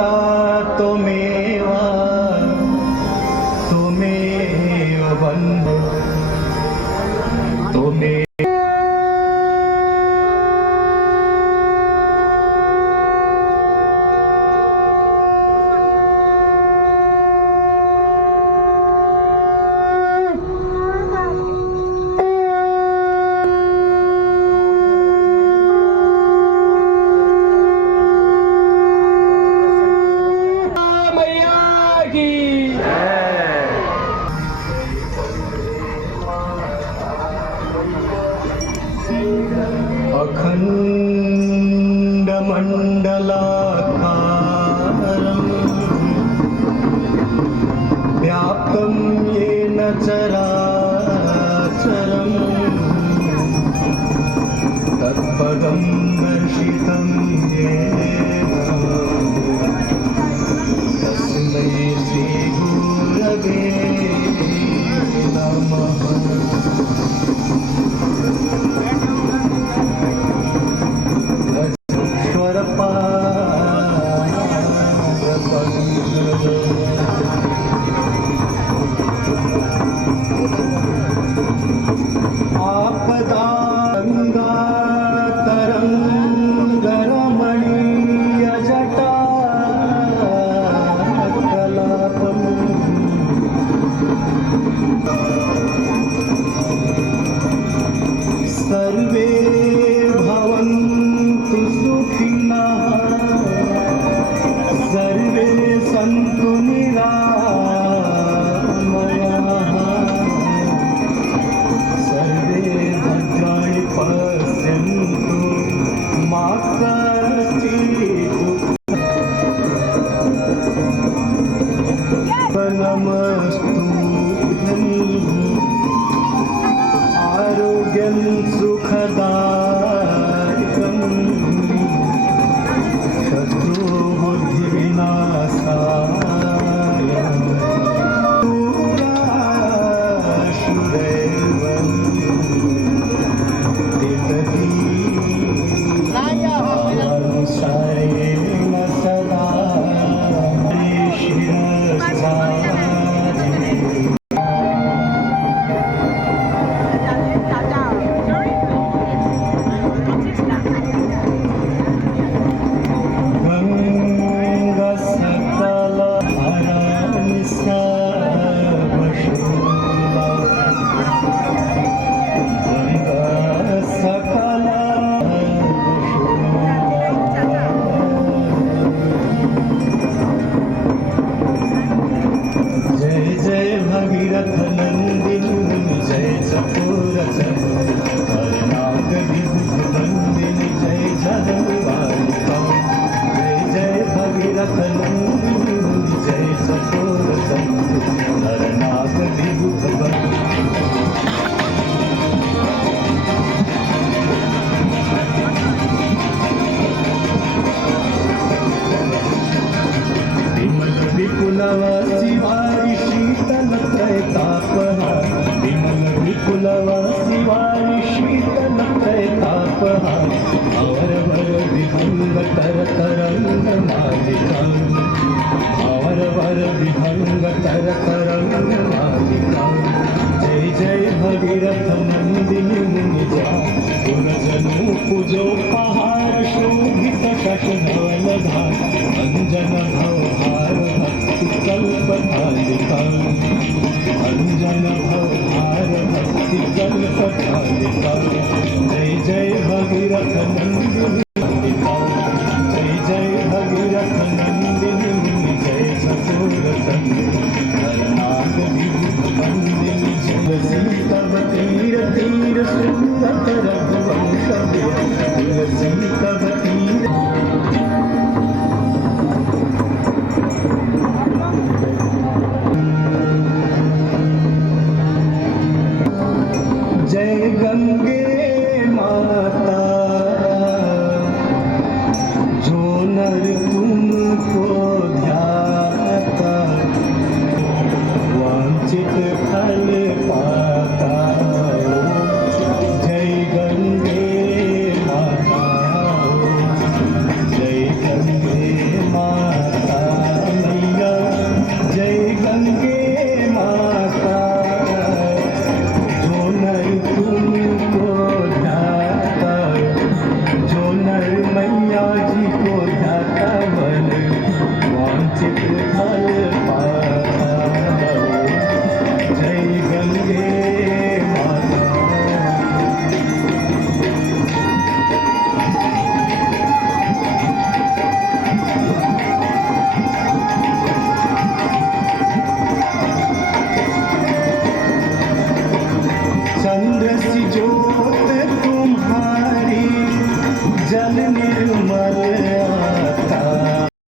पिता त्वमेव त्वमेव बन्धु त्वमेव अखण्डमण्डलाकारं व्याप्तं येन चराचरं तत्पदं दर्शितं येन तस्मै श्रीगुरवे नमः। सर्वे भवन्तु सुखिनः सर्वे सन्तु निरामयाः सर्वे भद्राणि पश्यन्तु मा कश्चित् नमस्तुभ्यं आरोग्यं सुखदायकं शत्रुबुद्धिविनाशाय शुदैवं दितदीनुसारेण सदा नंदिनी जय चकोरचंद्र हरनाग विभुवंदिनी जय जगन्माता जय जय भगीरथ नंदिनी जय चकोरचंद्र हरनाग विभुवंदिनी विमल विपुलवासी वारी शीतल त्रैतापहार विमल विपुलवासी वारी शीतल त्रैतापहार अवर वर विभंग तर तरंग मालिका अवर वर विभंग तर तरंग मालिका जय जय भगीरथ नंदिनी मुनिजा गुरजनु पूजो पहाड़ शोभित शशधवलधार अंजन भवहार भक्ति कल्पधालिका अंजन भवहार भक्ति कल्पधालिका जय जय भगीरथ नंदिनी मालिका जय जय भगीरथ नंदिनी जय चकोरचंद्र हरनाग विभुवंदिनी जय सीतव तीर तीर सुंदर रघुवंश